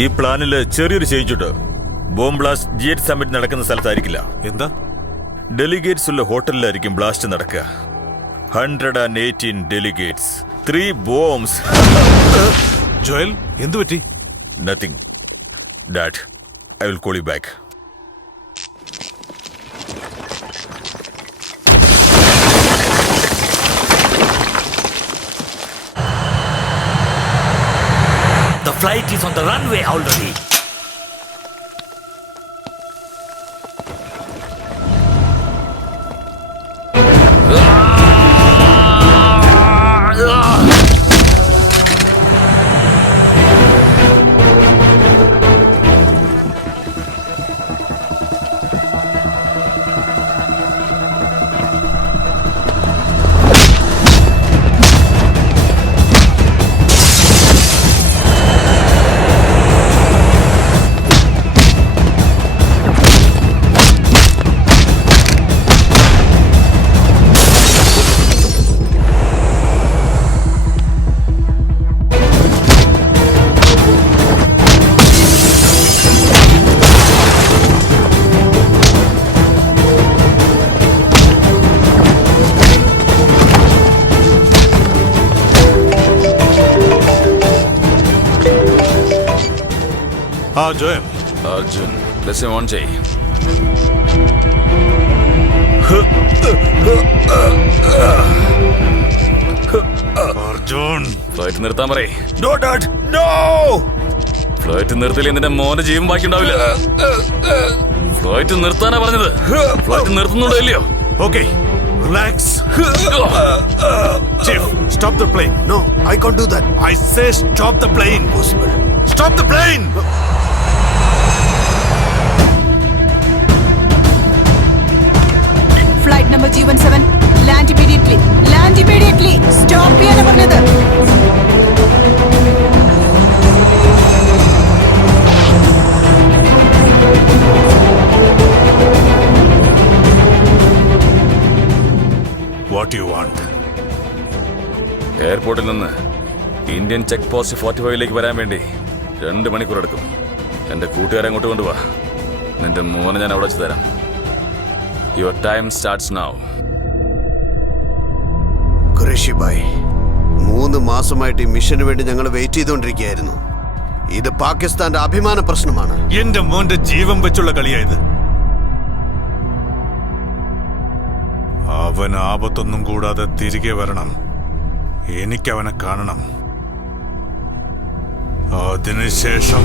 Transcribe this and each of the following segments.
ഈ പ്ലാനില് ചെറിയൊരു ചേഞ്ച് ഉണ്ട്. ബോംബ് ബ്ലാസ്റ്റ് G8 സമ്മിറ്റ് നടക്കുന്ന സ്ഥലത്തായിരിക്കില്ല. എന്താ? ഡെലിഗേറ്റ്സ് ഉള്ള ഹോട്ടലിലായിരിക്കും ബ്ലാസ്റ്റ് നടക്കുക. 118 ഡെലിഗേറ്റ്സ്, 3 ബോംബ്സ്. ജോയൽ, എന്തു പറ്റി? Nothing dad, I will call you back. The flight is on the runway already. Joel. Arjun, ലക്ഷ്യം ഓൺ ചെയ്. അർജുൻ, ഫ്ലൈറ്റ് നിർത്താൻ പറയേ. No dad, no. ഫ്ലൈറ്റ് നിർത്തില്ല നിന്റെ മോനെ ജീവൻ ബാക്കിയുണ്ടാവില്ല. ഫ്ലൈറ്റ് നിർത്താനാ പറഞ്ഞത്. ഫ്ലൈറ്റ് നിർത്തുന്നുണ്ടോ ഇല്ലയോ? Okay, relax. Chief, stop the plane. No, I can't do that. I say stop the plane. Possible. Stop the plane. Flight number G17, land immediately. Land immediately. Stop ചെയ്യാനാ പറഞ്ഞത്. What do you want? എയർപോർട്ടിൽ നിന്ന് Indian check post 45ലേക്ക് വരാൻ വേണ്ടി 2 മണിക്കൂർ എടുക്കും. എന്റെ കൂട്ടുകാരെ അങ്ങോട്ട് കൊണ്ടുപോവാ. നിന്റെ മോനെ ഞാൻ അവിടെ വെച്ച് തരാം. Your time starts now. Qureshi bhai, 3 മാസമായിട്ട് ഈ മിഷന് വേണ്ടി ഞങ്ങൾ വെയിറ്റ് ചെയ്തുകൊണ്ടിരിക്കുകയായിരുന്നു. ഇത് പാകിസ്ഥാന്റെ അഭിമാന പ്രശ്നമാണ്. എന്റെ മോന്റെ ജീവൻ വെച്ചുള്ള കളിയായത്. അവൻ ആപത്തൊന്നും കൂടാതെ തിരികെ വരണം. എനിക്കവനെ കാണണം. അതിനുശേഷം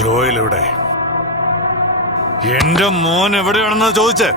ജോയൽ എവിടെ? എന്റെ മോൻ എവിടെയാണെന്നാ ചോദിച്ചേ?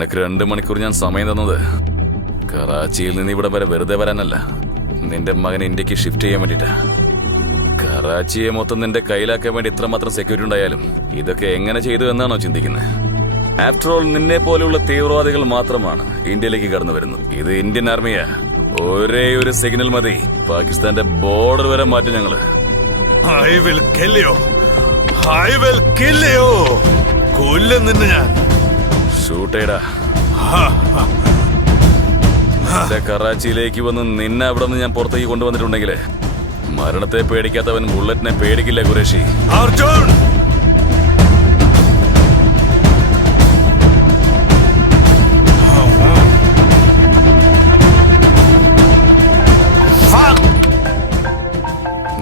നിനക്ക് 2 മണിക്കൂർ ഞാൻ സമയം തന്നത് കറാച്ചിയിൽ നിന്ന് ഇവിടെ വരെ വെറുതെ വരാനല്ല, നിന്റെ മകൻ ഇന്ത്യക്ക് ഷിഫ്റ്റ് ചെയ്യാൻ വേണ്ടിട്ടാ. കറാച്ചിയെ മൊത്തം നിന്റെ കയ്യിലാക്കാൻ വേണ്ടി ഇത്രമാത്രം സെക്യൂരിറ്റി ഉണ്ടായാലും ഇതൊക്കെ എങ്ങനെ ചെയ്തു എന്നാണോ ചിന്തിക്കുന്നത്? ആഫ്റ്റർ ഓൾ നിന്നെ പോലെയുള്ള തീവ്രവാദികൾ മാത്രമാണ് ഇന്ത്യയിലേക്ക് കടന്നു വരുന്നത്. ഇത് ഇന്ത്യൻ ആർമിയാ. ഒരേ ഒരു സിഗ്നൽ മതി പാകിസ്ഥാന്റെ ബോർഡർ വരെ മാറ്റും ഞങ്ങള്. I will kill you. I will kill you. കൊല്ലും നിന്നെ ഞാൻ. ഷൂട്ട് ചെയ്ടാ. കറാച്ചിയിലേക്ക് വന്ന് നിന്നെ അവിടെ നിന്ന് ഞാൻ പുറത്തേക്ക് കൊണ്ടുവന്നിട്ടുണ്ടെങ്കിൽ മരണത്തെ പേടിക്കാത്തവൻ ബുള്ളറ്റിനെ പേടിക്കില്ല ഖുറേഷി. അർജുൻ,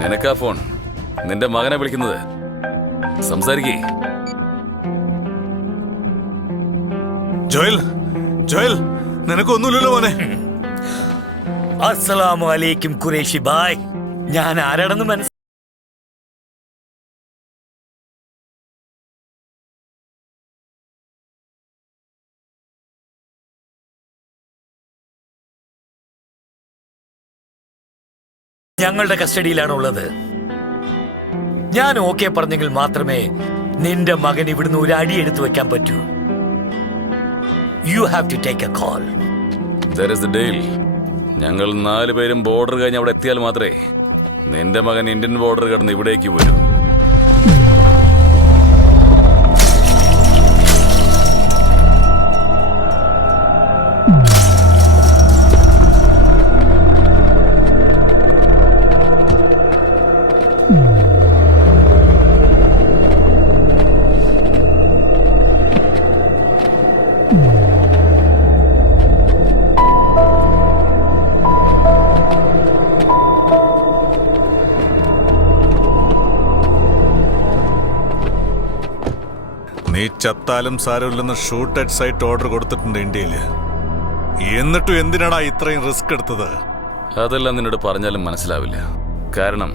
നിനക്കാ ഫോൺ, നിന്റെ മകനെ വിളിക്കുന്നത്. സംസാരിക്കേ. ജോയൽ, ജോയൽ, നിനക്കൊന്നുമില്ലല്ലോ മോനെ. അസ്സലാമു അലൈക്കും ഖുറേഷി ബായ്. ഞാൻ ആരാണെന്ന് മനസ്സിലായി. ഞങ്ങളുടെ കസ്റ്റഡിയിലാണുള്ളത്. ഞാൻ ഓക്കെ പറഞ്ഞെങ്കിൽ മാത്രമേ നിന്റെ മകൻ ഇവിടുന്ന് ഒരു അടി എടുത്തു വെക്കാൻ പറ്റൂ. You have to take a call. There is the deal. ഞങ്ങൾ 4 പേരും ബോർഡർ കഴിഞ്ഞ് അവിടെ എത്തിയാൽ മാത്രമേ നിന്റെ മകൻ ഇന്ത്യൻ ബോർഡർ കടന്ന് ഇവിടേക്ക് വരൂ. നീ ചത്താലും സാരമില്ലെന്ന് ഷൂട്ട് അറ്റ് സൈറ്റ് ഓർഡർ കൊടുത്തിട്ടുണ്ട് ഇന്ത്യയില്. എന്നിട്ടും എന്തിനാടാ ഇത്രയും റിസ്ക് എടുത്തത്? അതെല്ലാം നിന്നോട് പറഞ്ഞാലും മനസ്സിലാവില്ല. കാരണം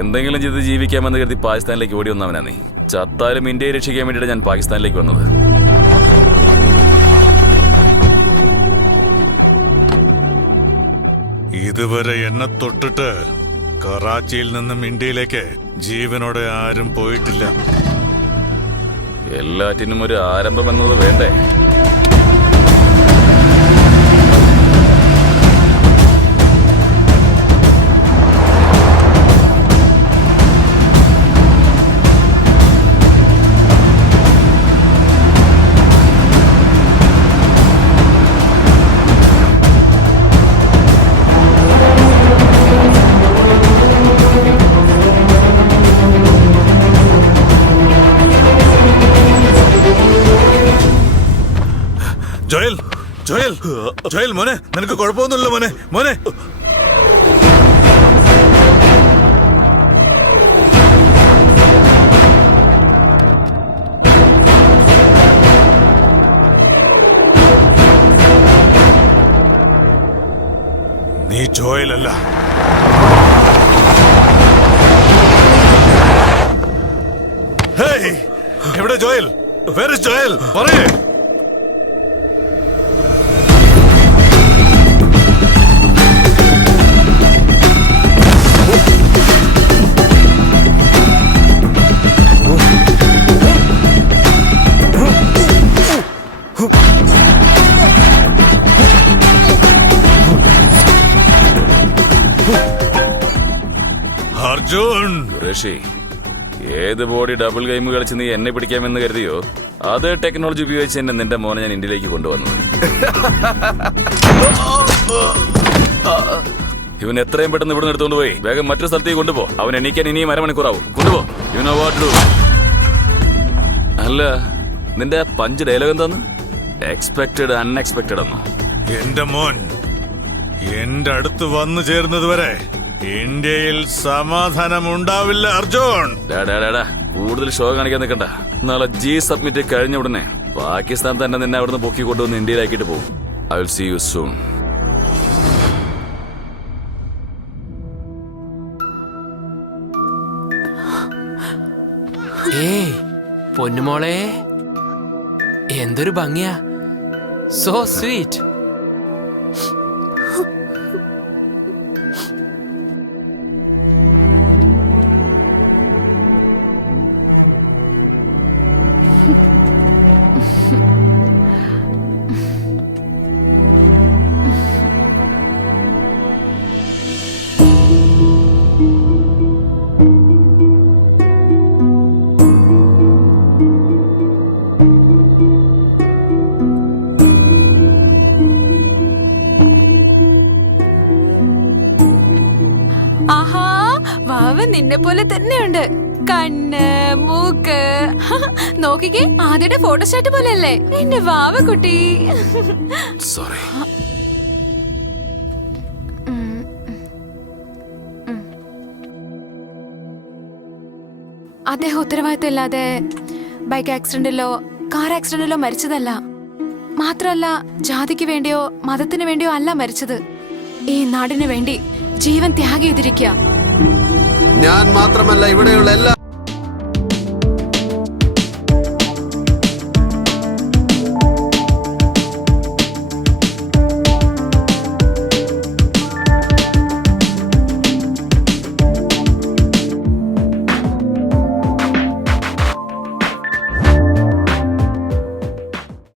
എന്തെങ്കിലും ചെയ്ത് ജീവിക്കാമെന്ന് കരുതി പാകിസ്ഥാനിലേക്ക് ഓടി വന്നവനാ നീ. ചത്താലും ഇന്ത്യയെ രക്ഷിക്കാൻ വേണ്ടിയിട്ട് ഞാൻ പാകിസ്ഥാനിലേക്ക് വന്നത്. ഇതുവരെ എന്നെ തൊട്ടിട്ട് കറാച്ചിയിൽ നിന്നും ഇന്ത്യയിലേക്ക് ജീവനോടെ ആരും പോയിട്ടില്ല. എല്ലാറ്റിനും ഒരു ആരംഭം എന്നത് വേണ്ടേ? ജോയൽ, ജോയൽ, ജോയൽ മോനെ, നിനക്ക് കുഴപ്പമൊന്നുമില്ല മോനെ. മോനെ, നീ ജോയൽ അല്ല. ഹേയ്, എവിടെ ജോയൽ? Where is Joel? പറയേ. അർജുൻ, ഋഷി, ഏത് ബോഡി ഡബിൾ ഗെയിം കളിച്ച് നീ എന്നെ പിടിക്കാമെന്ന് കരുതിയോ അതേ ടെക്നോളജി ഉപയോഗിച്ച് തന്നെ നിന്റെ മോനെ ഞാൻ ഇന്ത്യയിലേക്ക് കൊണ്ടുവന്നത്. ഇവൻ എത്രയും പെട്ടെന്ന് ഇവിടുന്ന് എടുത്തുകൊണ്ട് പോയി വേഗം മറ്റൊരു സ്ഥലത്തേക്ക് കൊണ്ടുപോ. അവൻ എണീക്കാൻ ഇനിയും 1/2 മണിക്കൂറാവും. കൊണ്ടുപോ. You know what to do. അല്ല, നിന്റെ പഞ്ച് ഡയലോഗ് എന്താന്ന്? എക്സ്പെക്ടഡ് അൺഎക്സ്പെക്ടഡ് എന്നോ? എന്റെ മോൻ എന്റെ അടുത്ത് വന്നു ചേർന്നത് വരെ ഇന്ത്യയിൽ സമാധാനം ഉണ്ടാവില്ല അർജുൻ. കൂടുതൽ ഷോ കാണിക്കാൻ നിൽക്കണ്ട. നാളെ ജി സബ്മിറ്റ് കഴിഞ്ഞ ഉടനെ പാകിസ്ഥാൻ തന്നെ നിന്നെ അവിടുന്ന് പൊക്കി കൊണ്ടുവന്ന് ഇന്ത്യയിലാക്കിയിട്ട് പോകും. I will see you soon. ഏയ് പൊന്നുമോളെ, എന്തൊരു ഭംഗിയാ. So sweet. ആഹാ, വാവ നിന്നെ പോലെ തന്നെയുണ്ട്. കണ്ണ്, മൂക്ക്. നോക്കിക്കേ, ആദ്യയുടെ ഫോട്ടോസ്റ്റാറ്റ് പോലെയല്ലേ എന്റെ വാവ കുട്ടി. സോറി. അദ്ദേഹം ഉത്തരവാദിത്തം ഇല്ലാതെ ബൈക്ക് ആക്സിഡന്റിലോ കാർ ആക്സിഡന്റിലോ മരിച്ചതല്ല. മാത്രമല്ല, ജാതിക്ക് വേണ്ടിയോ മതത്തിന് വേണ്ടിയോ അല്ല മരിച്ചത്. ഈ നാടിന് വേണ്ടി ജീവൻ ത്യാഗം ചെയ്തിരിക്കുക. ഞാൻ മാത്രമല്ല, ഇവിടെയുള്ള എല്ലാ